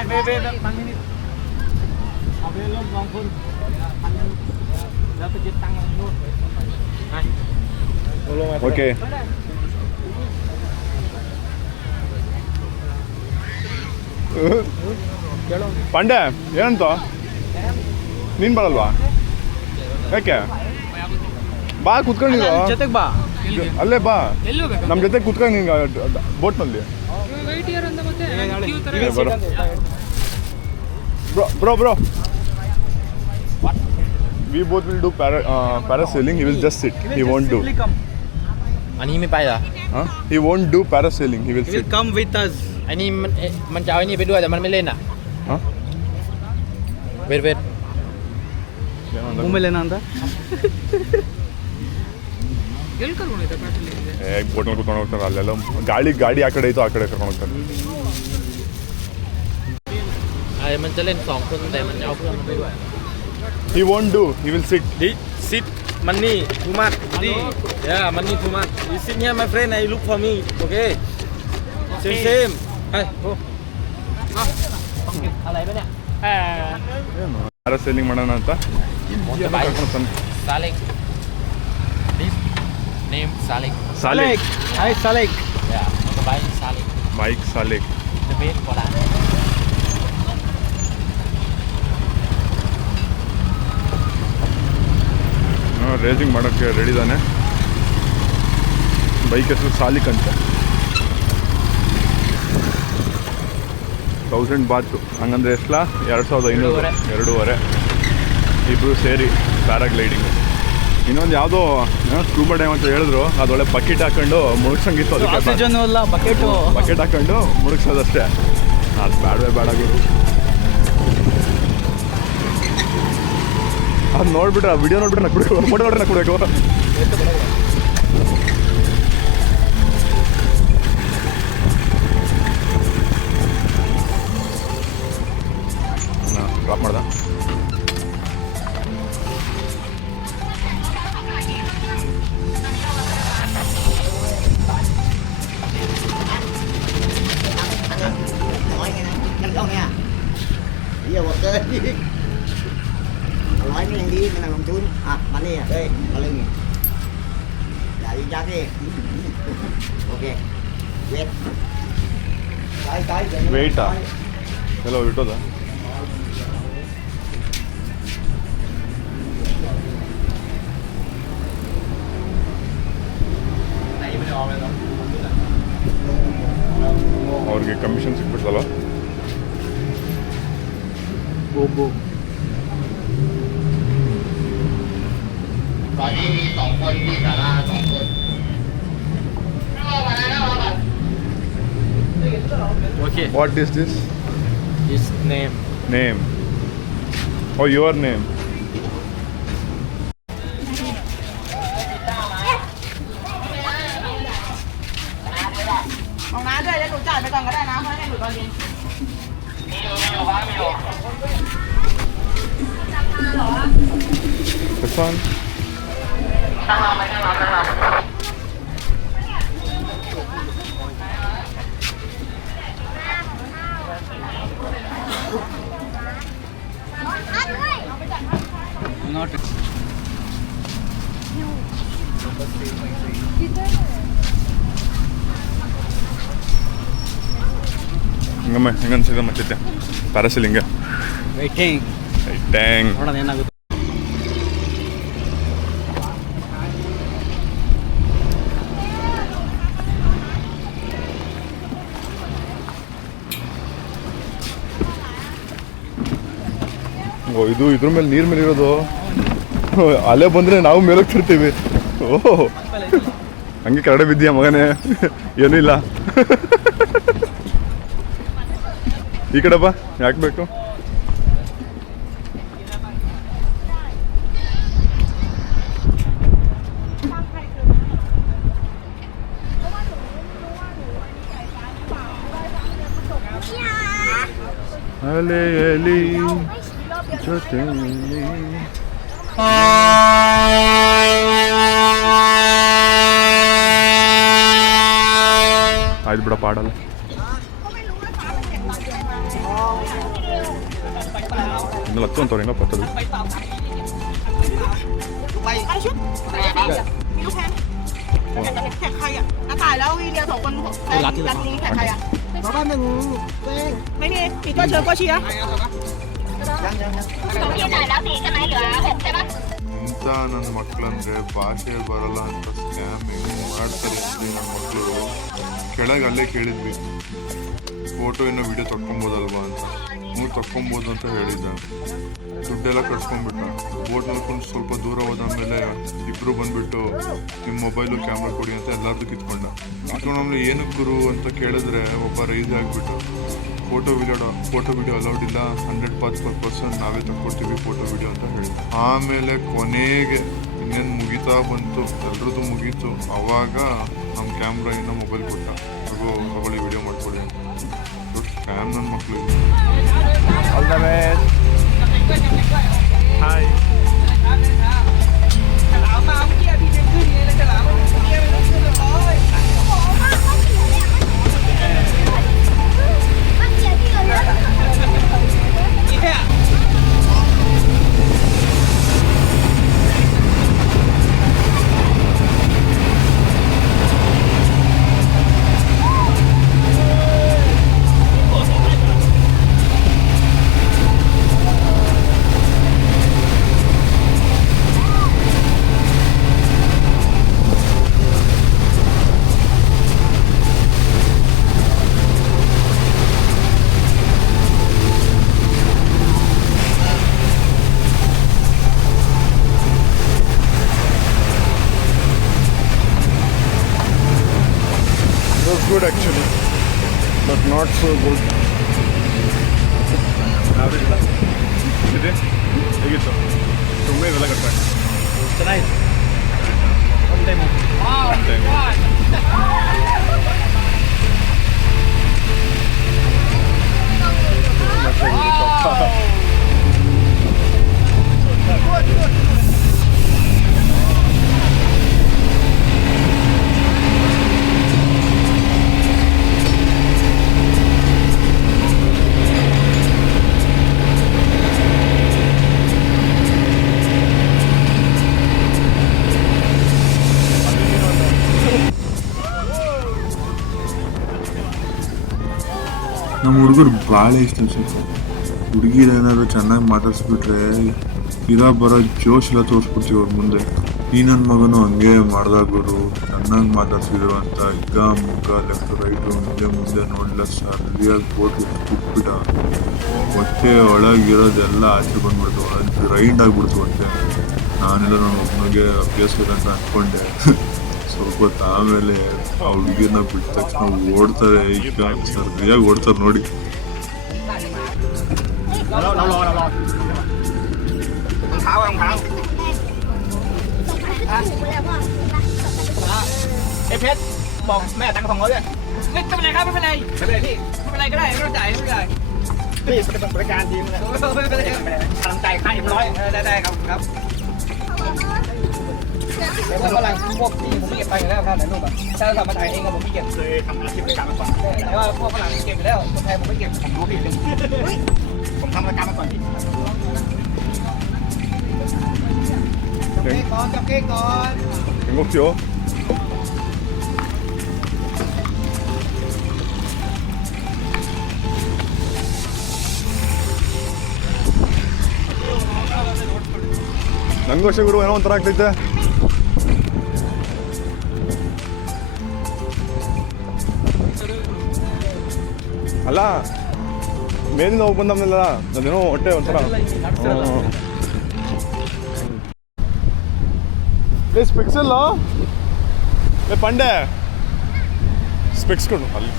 Bang ini. Apa lo bang pun? Dapat jetang lo. Okay Pandey ಏನಂತ ನೀನು ಬರಲ್ವಾ ಯಾಕೆ ಬಾ ಕುತ್ಕೊಂಡಿರೋ ಜೊತೆಗೆ ಬಾ ಅಲ್ಲೇ ಬಾ ನಮ್ಮ ಜೊತೆ ಕುತ್ಕೊಂಡು ನಿಂಗೆ ಬೋಟ್ನಲ್ಲಿ bro bro we both will do parasailing. He will just sit. He won't do.อันนี้ไม่ไปเหรอ He won't do parasailing. He will He sit. will come with us. อันนี้มันจะเอาไอ้นี่ไปด้วยแต่มันไม่เล่นอ่ะ เวท ಮುಂಬೈಲಿ ಏನಂದ ಬೋಟ್ನಲ್ಲಿ ಕುತ್ಕೊಂಡು ಹೋಗ್ತಾರೆ ಅಲ್ಲೆಲ್ಲ ಗಾಡಿ ಆ ಕಡೆ ಐತೋ ಆ ಕಡೆ ಕರ್ಕೊಂಡು ಹೋಗ್ತಾರೆ.มันจะเล่น2 คนแต่มันจะเอาเพื่อนมันไปด้วย He won't do. He will sit. Sit money too much. Yeah, money too much. You sit here, my friend. I look for me. Okay. Same. Hey, go. อะไรปะเนี่ย parasailing ಮಾಡೋಣ ಅಂತ Salek. This name Salek. Salek Hi, Salek. Yeah, motorbike Salek. Bike Salek. The best for that. Racing ಮಾಡೋಕ್ಕೆ ready ಇದ್ದಾನೆ. Bike ಹೆಸರು Salek ಅಂತ. 1000 ಬಾತು ಹಂಗಂದ್ರೆ ಎಷ್ಟಲ್ಲ 2500 2.5 ಇಬ್ಬರು ಸೇರಿ paragliding. ಇನ್ನೊಂದು ಯಾವುದೋ ಸ್ಕೂಬಾ ಡೈವ್ ಅಂತ ಹೇಳಿದ್ರು, ಅದೊಳ್ಳೆ ಬಕೆಟ್ ಹಾಕೊಂಡು ಮುಳುಗ್ಸಂಗಿತ್ತು. ಆಕ್ಸಿಜನ್ ಇಲ್ಲ, ಬಕೆಟ್ ಹಾಕೊಂಡು ಮುಳುಗ್ಸೋದಷ್ಟೇ. ಅದು ಬೇಡವೇ ಬೇಡ ಗುರು. ಅದು ನೋಡ್ಬಿಟ್ರೆ ವಿಡಿಯೋ ನೋಡ್ಬಿಟ್ರೆ ನಕ್ಬಿಡ್ಬೇಕು, ಫೋಟೋ ನೋಡ್ರೆ ನಕ್ಬಿಡ್ಬೇಕು. ಡ್ರಾಪ್ ಮಾಡ್ದ. Bây giờ một cây nói cái đi mình làm chun bắn đi đây bắn lên dạ đi ra đi ok wait cái ವೆಯ್ಟಾ ಎಲ್ಲ ಇಟ್ಟೋದ. ಅವ್ರಿಗೆ commission ಸಿಕ್ಬಿಡ್ತಲ್ಲ. Okay. What is this? His name. Name. Oh, your name. Mong ná đây, để đủ trả phải còn cái này nào, hơi này đủ còn gì. This one? Not. ಹಂಗಮ್ಮ ಹೆಂಗನ್ಸಿದೆ ಮತ್ತೆ parasailing Waiting. Tang. ನೋಡೋಣ ಏನಾಗುತ್ತೆ. ಓ ಇದು ಇದ್ರ ಮೇಲೆ ನೀರ್ ಮೇಲೆ ಇರೋದು. ಅಲೆ ಬಂದ್ರೆ ನಾವು ಮೇಲೋಗ್ತಿರ್ತೀವಿ. ಓಹೋ ಹಂಗೆ ಕರಡೆ ಬಿದ್ದೀಯ ಮಗನೇ. ಏನೂ ಇಲ್ಲ. ಈ ಕಡೆ ಬಾ, ಯಾಕೆ ಬೇಕು? ಅಲೆಯಲಿ ಜೊತೆಯಲ್ಲಿ ಆಯ್ತು ಬಿಡಪ್ಪ ಆಡಲ್ಲ. ಇನ್ನು ಹತ್ತು ಅಂತವ್ರು ಹೆಂಗಪ್ಪ ಹತ್ತದುไปชุดมีลูกแพนแท็กใครอ่ะน้าตายแล้ววีเดียว2 คนรัดลุงแท็กใครอ่ะไม่มีปีตัวเชิญก็เชียร์ ಇಂಥ ನನ್ನ ಮಕ್ಕಳಂದ್ರೆ ಭಾಷೆ ಬರಲ್ಲ ಅಂತ ಸ್ಕ್ಯಾಮ್ ಹೆಂಗೆ ಮಾಡ್ತಾರೆ ನನ್ನ ಮಕ್ಕಳು ಕೆಳಗೆ ಅಲ್ಲೇ ಕೇಳಿದ್ವಿ ಫೋಟೋ ಏನೋ ವಿಡಿಯೋ ತಕ್ಕೊಬೋದಲ್ವಾ ಅಂತ ತಕ್ಕೊಬೋದು ಅಂತ ಹೇಳಿದ್ದ ದುಡ್ಡೆಲ್ಲ ಕಟ್ಸ್ಕೊಂಡ್ಬಿಟ್ಟ ಬೋಟ್ ನೋಡ್ಕೊಂಡು ಸ್ವಲ್ಪ ದೂರ ಹೋದಾದ್ಮೇಲೆ ಇಬ್ಬರು ಬಂದ್ಬಿಟ್ಟು ನಿಮ್ಮ ಮೊಬೈಲು ಕ್ಯಾಮ್ರಾ ಕೊಡಿ ಅಂತ ಎಲ್ಲರದ್ದು ಕಿತ್ಕೊಂಡ ಆಮೇಲೆ ಏನಕ್ಕೆ ಗುರು ಅಂತ ಕೇಳಿದ್ರೆ ಒಬ್ಬ ರೈಸ್ ಆಗಿಬಿಟ್ಟು ಫೋಟೋ ವಿಡಿಯೋ ಅಲೌಡ್ ಇಲ್ಲ 100% ನಾವೇ ತಕ್ಕೊಡ್ತೀವಿ ಫೋಟೋ ವಿಡಿಯೋ ಅಂತ ಹೇಳಿ ಆಮೇಲೆ ಕೊನೆಗೆ ಇನ್ನೇನು ಮುಗೀತಾ ಬಂತು ಎಲ್ರದ್ದು ಮುಗೀತು ಅವಾಗ ನಮ್ಮ ಕ್ಯಾಮ್ರಾ ಇನ್ನೂ ಮೊಬೈಲ್ ಕೊಟ್ಟ ತಗೊಳ್ಳಿ ವಿಡಿಯೋ ಮಾಡ್ಕೊಳ್ಳಿ ಸ್ಕ್ಯಾಮ್ ನನ್ನ ಮಕ್ಕಳು all the best hi good actually, but not so good. Average ಇಲ್ಲ ಇದೆ ಹೇಗಿತ್ತು ತುಂಬ ಇವೆಲ್ಲ ಕಟ್ಟ ಚೆನ್ನಾಗಿದೆ ಒನ್ ಟೈಮ್ ನಮ್ಮ ಹುಡುಗರು ಭಾಳ ಇಷ್ಟ ಅನ್ಸುತ್ತೆ ಹುಡುಗಿರು ಏನಾದ್ರು ಚೆನ್ನಾಗಿ ಮಾತಾಡ್ಸ್ಬಿಟ್ರೆ ಇರೋ ಬರೋ ಜೋಶ್ ಎಲ್ಲ ತೋರಿಸ್ಬಿಡ್ತೀವಿ ಅವ್ರ ಮುಂದೆ ಈ ನನ್ನ ಮಗನು ಹಂಗೆ ಮಾಡ್ದಾಗುರು ಚೆನ್ನಾಗಿ ಮಾತಾಡ್ಸಿದ್ರು ಅಂತ ಈಗ ಮುಖ ಲೆಫ್ಟ್ ರೈಟು ಮುಂದೆ ನೋಡಲಿಲ್ಲ ಸರಿಯಾಗಿ ಬೋಟ್ ಬಿಟ್ಬಿಟ್ಟ ಹೊಟ್ಟೆ ಒಳಗಿರೋದೆಲ್ಲ ಆಚೆ ಬಂದ್ಬಿಡ್ತು ರೈಂಡ್ ಆಗಿಬಿಡ್ತು ಹೊಟ್ಟೆ ನಾನೆಲ್ಲ ನನ್ನ ಒಬ್ಬನಿಗೆ ಅಭ್ಯಾಸಬೇಕಂತ ಅಂದ್ಕೊಂಡೆ ಸ್ವಲ್ಪ ಹೊತ್ತು ಆಮೇಲೆ ಆ ಹುಡುಗಿನ ಬಿಟ್ಟ ತಕ್ಷಣ ಓಡ್ತಾರೆ ಈಗ ಸರಿಯಾಗಿ ಓಡ್ತಾರೆ ನೋಡಿไอ้เพชรบอกแม่ตังค์200ด้วยไม่เป็นไรครับไม่เป็นไรไม่เป็นไรพี่ไม่เป็นไรก็ได้ไม่ต้องจ่ายไม่เป็นไรพี่เป็นบริการดีมั้ยไม่เป็นไรทำใจค่า100ได้ครับครับเดี๋ยวฝรั่งพวกที่ผมไม่เก็บไปอยู่แล้วครับไหนลูกอ่ะถ้าเรามาถ่ายเองก็ผมไม่เก็บเคยทำอาชีพประจำมาก่อนแต่ว่าพวกฝรั่งเก็บไปแล้วคนไทยผมไม่เก็บผมรู้พี่ผมทำรายการมาก่อนพี่จับเก๊กก่อน ಹೆಂಗೋಗ್ತೀವೋ ನಂಗೂ ಅಷ್ಟೇ ಗುರು ಏನೋ ಒಂಥರ ಆಗ್ತೈತೆ ಅಲ್ಲ ಮೇಲಿಂದ ಹೋಗಿ ಬಂದಲ್ಲ ಅದೇನೋ ಹೊಟ್ಟೆ ಒಂಥರ ಸ್ಪೆಕ್ಸ್ ಅಲ್ಲ ಪಂಡೆ ಸ್ಪೆಕ್ಸ್ ಕೊಡು ಅಲ್ಲಿ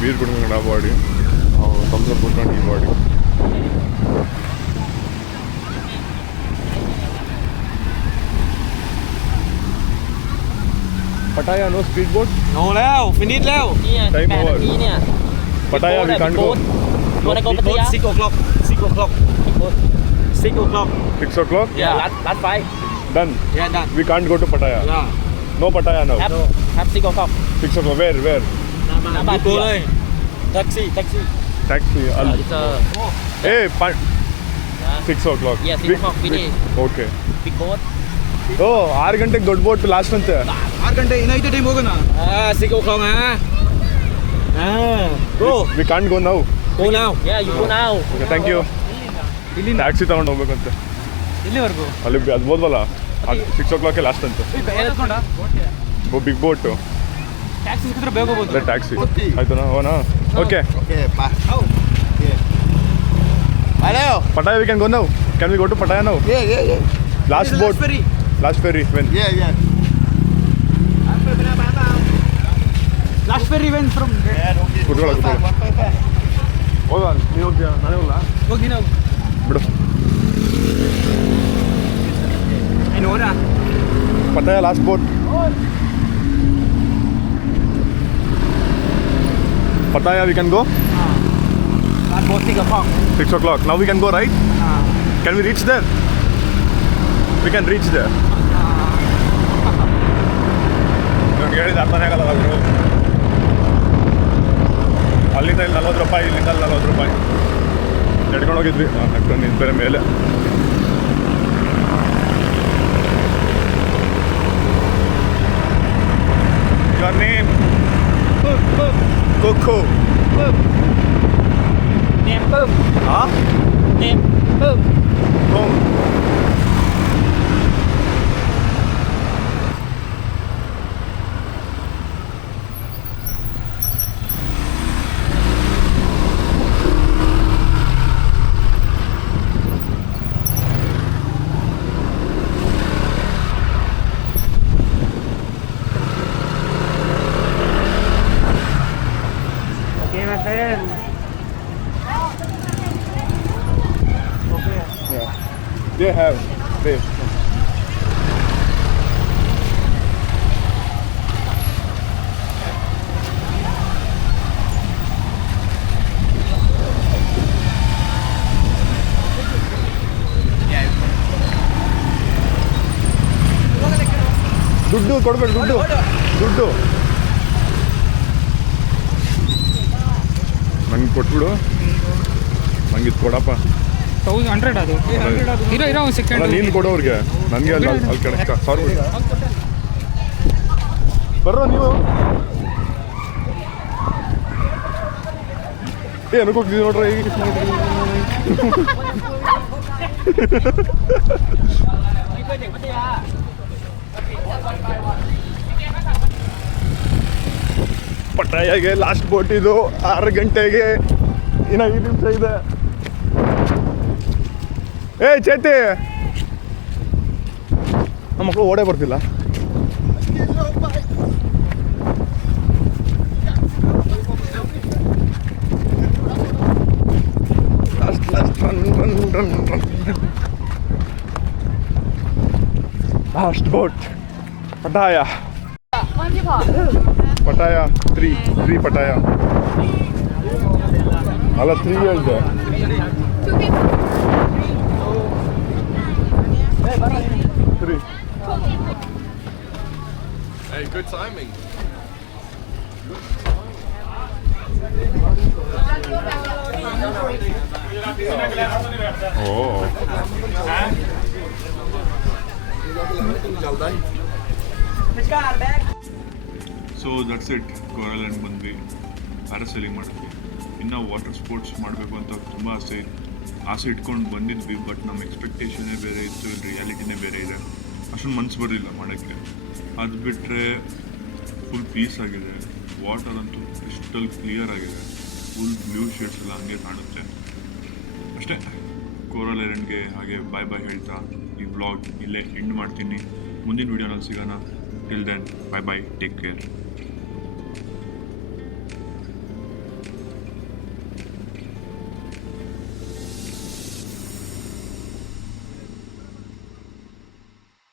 ಬೀರ್ ಕುಡ್ಕೊಂಡು ಆ ಬಾಡಿ ತಮ್ಸಪ್ ಕುಡ್ಕೊಂಡು ಈ body Pattaya no speedboat? No แล้วฟินิชแล้ว เนี่ย Time 8 over. นาทีเนี่ย Pattaya we can't go. wanna go Pattaya? 6 o'clock. 6 o'clock. 6 o'clock. 6 o'clock? Yeah. Last flight. Done. Yeah, done. We can't go to Pattaya. Yeah. No Pattaya now. Have 6 o'clock. 6 o'clock. Where? You goเลย taxi. Taxi. It's a Hey, 6 o'clock. yeah 6 o'clock finish. Okay. Big boat. Oh, 6 ಗಂಟೆಗೆ ದೊಡ್ಡ boat last ಅಂತೆ. 6 ಗಂಟೆ ಇನ್ನೈತೆ time ಹೋಗೋಣ. 6 o'clock Go. We can't go now. Go now. Yeah, you go now. Okay, thank you. Taxi ತಗೊಂಡು ಹೋಗ್ಬೇಕಂತೆ. ಇಲ್ಲಿವರೆಗೂ. ಅಲ್ಲಿ ಅದು ಬೋದ್ವಲ್ಲ 6 o'clock ಲಾಸ್ಟ್ ಅಂತೆ. Big boat. ಟ್ಯಾಕ್ಸಿ ಸಿಕ್ಕಿದ್ರೆ ಬೇಗ ಹೋಗ್ಬೋದು. ಟ್ಯಾಕ್ಸಿ ಆಯ್ತು ನಾ ಹೋಗೋಣ. Okay Okay, bye. Hello. Pattaya we can go now. Can we go to Pattaya now? Yeah. Last boat. Last ferry. When? Yeah. Last ferry went from ಕುತ್ಕೊಳ್ಳ. ಹೋಗ ನೀವು ಹೋಗ್ತೀಯಾ ನಾನೇ ಹೋಗಲ್ಲ. ಹೋಗಿ ನಾವು. ಬಿಡು. ಏನು ಹೋರಾ? Pattaya last boat. Pattaya we can go? Last boat 6 o'clock. 6 o'clock. Now we can go, right? Can we reach there? We can reach there. ನನಗೆ ಹೇಳಿದ ಅರ್ಥನೇ ಆಗಲ್ಲ ಅವರು. ಅಲ್ಲಿಂದ ಇಲ್ಲಿ 40 ರೂಪಾಯಿ, ಇಲ್ಲಿಂದ 40 ರೂಪಾಯಿ ನಡ್ಕೊಂಡು ಹೋಗಿದ್ವಿ. ನಡ್ಕೊಂಡು ನಿಂತ ಬೇರೆ ಮೇಲೆ. Your name? Coco. Name Boom. Huh? Name Boom. Home. Okay, my friend. Yeah. They have. They. ದುಡ್ಡು ಕೊಡ್ಬೇಡಿ ದುಡ್ಡು ನಂಗೆ ಕೊಟ್ಬಿಡು ನಂಗೆ ಇದು ಕೊಡಪ್ಪ 100 ಅದು ಇರೋ ಒಂದು ಸೆಕೆಂಡ್ ಅಲ್ಲ ನೀನು ಕೊಡೋರ್ಗೆ ನನಗೆ ಅಲ್ಲಿ ಅಲ್ಲಿ ಕಣಕ್ಕ ಸಾರಿ ಬರ್ರೋ ನೀವು ಏನಕ್ಕೆ ಹೋಗ್ತಿದ್ದೀವಿ ನೋಡ್ರಿ ಈಗ ಪಟ್ಟಾಯಾಗೆ ಲಾಸ್ಟ್ ಬೋಟ್ ಇದು 6 ಗಂಟೆಗೆ ಇನ್ನು 5 ನಿಮಿಷ ಇದೆ. ಏ ಚೇತಿ ನಮ್ಮ ಮಕ್ಕಳು ಓಡೇ ಬರ್ತಿಲ್ಲ. Last boat Pattaya. Pattaya 3 Pattaya. ಅಲ್ಲ 3 ಹೇಳಿದೆ. 3. Hey, good timing. Oh. So that's it. Coral land ಬಂದ್ವಿ, ಪ್ಯಾರಾಸೈಲಿಂಗ್ ಮಾಡಿದ್ವಿ. ಇನ್ನೂ ವಾಟರ್ ಸ್ಪೋರ್ಟ್ಸ್ ಮಾಡಬೇಕು ಅಂತ ತುಂಬ ಆಸೆ ಇಟ್ಕೊಂಡು ಬಂದಿದ್ವಿ. ಬಟ್ ನಮ್ಮ ಎಕ್ಸ್ಪೆಕ್ಟೇಷನ್ನೇ ಬೇರೆ ಇತ್ತು, ರಿಯಾಲಿಟಿನೇ ಬೇರೆ ಇದೆ. ಅಷ್ಟೊಂದು ಮನಸ್ಸು ಬರಲಿಲ್ಲ ಮಾಡೋಕ್ಕೆ. ಅದು ಬಿಟ್ಟರೆ ಫುಲ್ ಪೀಸ್ ಆಗಿದೆ. ವಾಟರ್ ಅಂತೂ ಕ್ರಿಸ್ಟಲ್ ಕ್ಲಿಯರ್ ಆಗಿದೆ. ಫುಲ್ ಬ್ಲೂ ಶೇಡ್ಸ್ ಎಲ್ಲ ಹಂಗೆ ಕಾಣುತ್ತೆ. ಅಷ್ಟೇ. ಕೋರಲ್ ಐಲ್ಯಾಂಡ್ಗೆ ಹಾಗೆ ಬಾಯ್ ಬಾಯ್ ಹೇಳ್ತಾ ಈ ವ್ಲಾಗ್ ಇಲ್ಲೇ ಎಂಡ್ ಮಾಡ್ತೀನಿ. ಮುಂದಿನ ವೀಡಿಯೋನಲ್ಲಿ ಸಿಗೋಣ. ಟಿಲ್ ದೆನ್ ಬಾಯ್ ಬಾಯ್, ಟೇಕ್ ಕೇರ್.